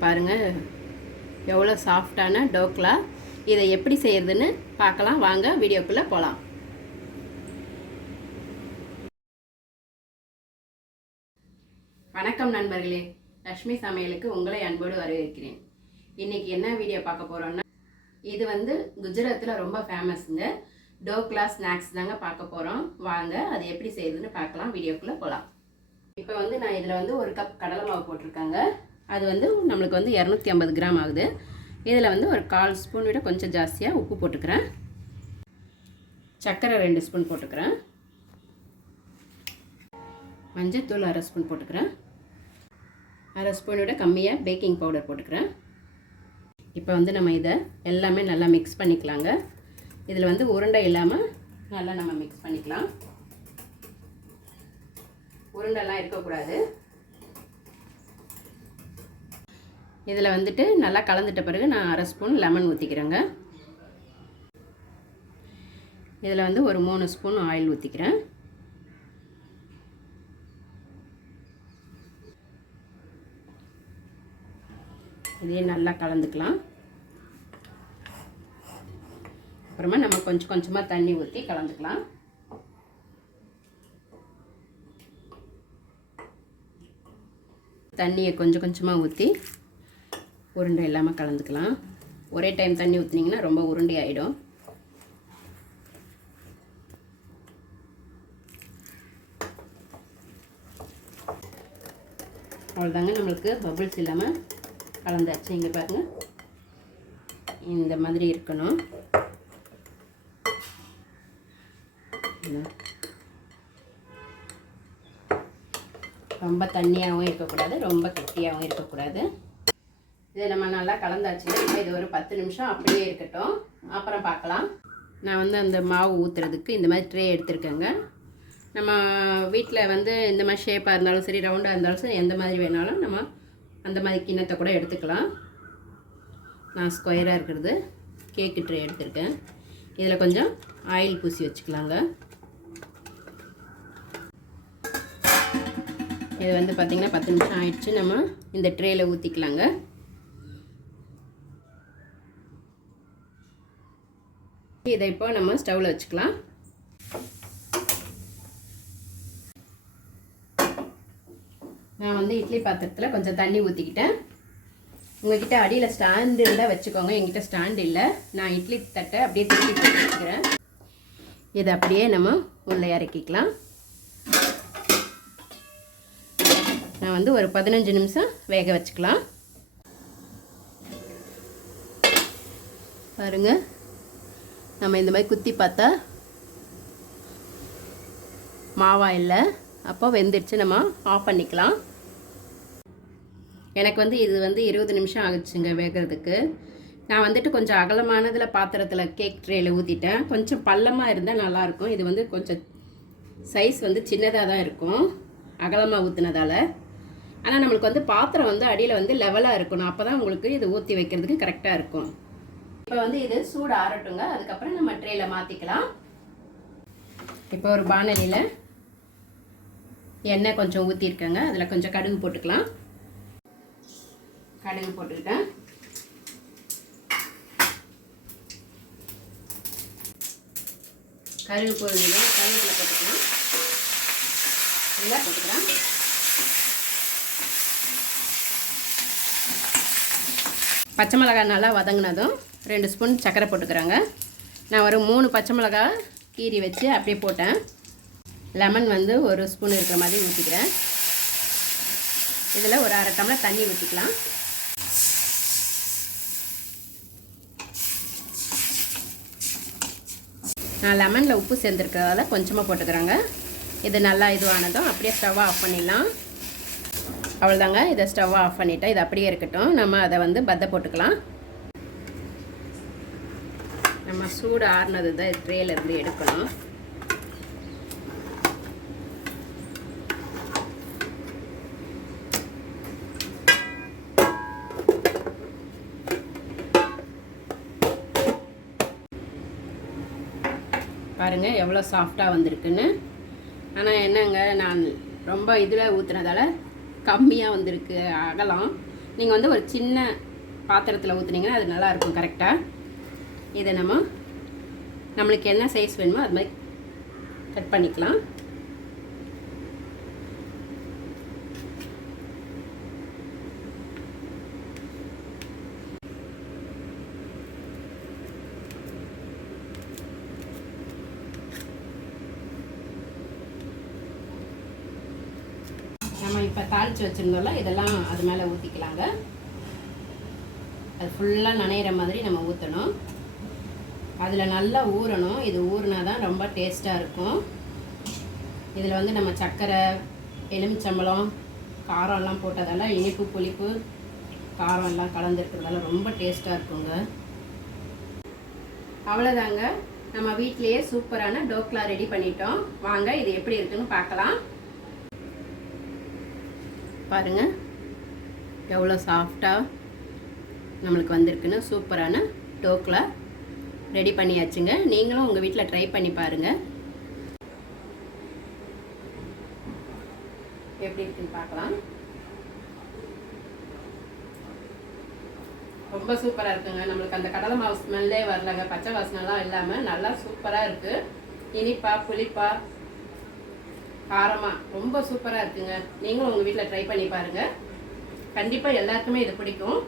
பாருங்கள் எவ்வளோ சாஃப்டான டோக்லா. இதை எப்படி செய்கிறதுன்னு பார்க்கலாம் வாங்க, வீடியோக்குள்ளே போகலாம். வணக்கம் நண்பர்களே, லக்ஷ்மி சமையலுக்கு உங்களை அன்போடு வரவேற்கிறேன். இன்றைக்கி என்ன வீடியோ பார்க்க போகிறோன்னா, இது குஜராத்தில் ரொம்ப ஃபேமஸுங்க. டோக்லா ஸ்நாக்ஸ் தாங்க பார்க்க போகிறோம். வாங்க அது எப்படி செய்கிறதுன்னு பார்க்கலாம், வீடியோக்குள்ளே போகலாம். இப்போ நான் இதில் 1 கப் கடலை மாவு போட்டிருக்காங்க. அது நம்மளுக்கு 250 கிராம் ஆகுது. இதில் ஒரு 1/4 ஸ்பூன் விட கொஞ்சம் ஜாஸ்தியாக உப்பு போட்டுக்கிறேன். சர்க்கரை 2 ஸ்பூன் போட்டுக்கிறேன். மஞ்சத்தூள் 1/2 ஸ்பூன் போட்டுக்கிறேன். 1/2 ஸ்பூன் விட கம்மியாக பேக்கிங் பவுடர் போட்டுக்கிறேன். இப்போ நம்ம இதை எல்லாமே நல்லா மிக்ஸ் பண்ணிக்கலாங்க. இதில் உருண்டை இல்லாமல் நல்லா நம்ம மிக்ஸ் பண்ணிக்கலாம். உருண்டைலாம் இருக்கக்கூடாது. இதில் நல்லா கலந்துட்ட பிறகு நான் 1/2 ஸ்பூன் லெமன் ஊற்றிக்கிறேங்க. இதில் ஒரு 3 ஸ்பூன் ஆயில் ஊற்றிக்கிறேன். இதே நல்லா கலந்துக்கலாம். அப்புறமா நம்ம கொஞ்சம் கொஞ்சமாக தண்ணி ஊற்றி கலந்துக்கலாம். தண்ணியை கொஞ்சம் கொஞ்சமாக ஊற்றி உருண்டை இல்லாமல் கலந்துக்கலாம். ஒரே டைம் தண்ணி ஊற்றினீங்கன்னா ரொம்ப உருண்டை ஆகிடும். அவ்வளோதாங்க, நம்மளுக்கு பபிள்ஸ் இல்லாமல் கலந்தாச்சு. இங்கே பாருங்கள், இந்த மாதிரி இருக்கணும். ரொம்ப தண்ணியாகவும் இருக்கக்கூடாது, ரொம்ப கட்டியாகவும் இருக்கக்கூடாது. இதை நம்ம நல்லா கலந்தாச்சு. இப்போ இது ஒரு 10 நிமிஷம் அப்படியே இருக்கட்டும், அப்புறம் பார்க்கலாம். நான் அந்த மாவு ஊற்றுறதுக்கு இந்த மாதிரி ட்ரே எடுத்துருக்கேங்க. நம்ம வீட்டில் இந்த மாதிரி ஷேப்பாக இருந்தாலும் சரி, ரவுண்டாக இருந்தாலும் சரி, எந்த மாதிரி வேணாலும் நம்ம அந்த மாதிரி கிண்ணத்தை கூட எடுத்துக்கலாம். நான் ஸ்கொயராக இருக்கிறது கேக்கு ட்ரே எடுத்துருக்கேன். இதில் கொஞ்சம் ஆயில் பூசி வச்சுக்கலாங்க. இது பார்த்திங்கன்னா 10 நிமிஷம் ஆயிடுச்சு. நம்ம இந்த ட்ரேயில் ஊற்றிக்கலாங்க. இதை இப்போ நம்ம ஸ்டவ்வில் வச்சுக்கலாம். நான் இட்லி பாத்திரத்தில் கொஞ்சம் தண்ணி ஊற்றிக்கிட்டேன். உங்கள்கிட்ட அடியில் ஸ்டாண்டு இருந்தால் வச்சுக்கோங்க. என்கிட்ட ஸ்டாண்டு இல்லை. நான் இட்லி தட்டை அப்படியே திருப்பி போட்டு வச்சுக்கிறேன். இதை அப்படியே நம்ம உள்ளே இறக்கிக்கலாம். நான் ஒரு 15 நிமிஷம் வேக வச்சுக்கலாம். பாருங்க, நம்ம இந்த மாதிரி குத்தி பார்த்தா மாவா இல்லை, அப்போ வெந்துடுச்சு. நம்ம ஆஃப் பண்ணிக்கலாம். எனக்கு இது 20 நிமிஷம் ஆகுச்சுங்க வேகிறதுக்கு. நான் கொஞ்சம் அகலமானதில் பாத்திரத்தில் கேக் ட்ரேயில் ஊற்றிட்டேன். கொஞ்சம் பள்ளமாக இருந்தால் நல்லாயிருக்கும். இது கொஞ்சம் சைஸ் சின்னதாக தான் இருக்கும் அகலமாக ஊற்றுனதால். ஆனால் நம்மளுக்கு பாத்திரம் அடியில் லெவலாக இருக்கணும். அப்போ தான் உங்களுக்கு இது ஊற்றி வைக்கிறதுக்கு கரெக்டாக இருக்கும். இப்போ இது சூடு ஆறட்டுங்க. அதுக்கப்புறம் நம்ம ட்ரேயில் மாற்றிக்கலாம். இப்போ ஒரு பானலியில் எண்ணெய் கொஞ்சம் ஊற்றிருக்கேங்க. அதில் கொஞ்சம் கடுகு போட்டுக்கலாம். கடுகு போட்டுக்கிட்டேன். கடுகு போடுங்க, கருவேப்பிலை போட்டுக்கலாம். எல்லாம் போட்டுக்கலாம். பச்சை மிளகாய் நல்லா வதங்கினதும் 2 ஸ்பூன் சர்க்கரை போட்டுக்கிறாங்க. நான் ஒரு 3 பச்சை மிளகாய் கீரி வச்சு அப்படியே போட்டேன். லெமன் 1 ஸ்பூன் இருக்கிற மாதிரி ஊற்றிக்கிறேன். இதில் ஒரு 1/2 டம்ளர் தண்ணி ஊற்றிக்கலாம். நான் லெமனில் உப்பு சேர்ந்துருக்கிறதால கொஞ்சமாக போட்டுக்கிறாங்க. இது நல்லா இதுவானதும் அப்படியே ஸ்டவ்வை ஆஃப் பண்ணிடலாம். அவ்வளோதாங்க, இதை ஸ்டவ்வை ஆஃப் பண்ணிவிட்டேன். இது அப்படியே இருக்கட்டும். நம்ம அதை பத்தை போட்டுக்கலாம். நம்ம சூடு ஆறுனது தான் ட்ரேலேருந்து எடுக்கணும். பாருங்கள் எவ்வளோ சாஃப்டாக வந்திருக்குன்னு. ஆனால் என்னங்க, நான் ரொம்ப இதில் ஊற்றுனதால கம்மியாக வந்திருக்கு அகலம். நீங்கள் வந்து ஒரு சின்ன பாத்திரத்தில் ஊற்றுனீங்கன்னா அது நல்லாயிருக்கும் கரெக்டாக. இதை நம்மளுக்கு என்ன சைஸ் வேணுமோ அது மாதிரி கட் பண்ணிக்கலாம். நம்ம இப்போ தாளித்து வச்சுருந்தோம்ல, இதெல்லாம் அது மேலே ஊற்றிக்கலாங்க. அது ஃபுல்லாக நனையிற மாதிரி நம்ம ஊற்றணும். அதில் நல்லா ஊறணும். இது ஊறினா தான் ரொம்ப டேஸ்ட்டாக இருக்கும். இதில் வந்து நம்ம சர்க்கரை, எலுமிச்சம்பழம், காரம்லாம் போட்டதால இனிப்பு, புளிப்பு, காரம் எல்லாம் கலந்துருக்கிறதால ரொம்ப டேஸ்ட்டாக இருக்குங்க. அவ்வளோதாங்க, நம்ம வீட்டிலையே சூப்பரான டோக்லா ரெடி பண்ணிட்டோம். வாங்க இது எப்படி இருக்குன்னு பார்க்கலாம். பாருங்கள் எவ்வளோ சாஃப்டாக நம்மளுக்கு வந்திருக்குன்னு. சூப்பரான டோக்லா ரெடி பண்ணியாச்சுங்க. நீங்களும் உங்கள் வீட்டில் ட்ரை பண்ணி பாருங்கள். எப்படி இருக்குன்னு பார்க்கலாம். ரொம்ப சூப்பராக இருக்குங்க. நம்மளுக்கு அந்த கடலை மாவு ஸ்மெல்லே வரலங்க. பச்சை வாசனைலாம் இல்லாமல் நல்லா சூப்பராக இருக்குது. இனிப்பா, புளிப்பா, காரமாக ரொம்ப சூப்பராக இருக்குங்க. நீங்களும் உங்கள் வீட்டில் ட்ரை பண்ணி பாருங்கள். கண்டிப்பாக எல்லாருக்குமே இது பிடிக்கும்.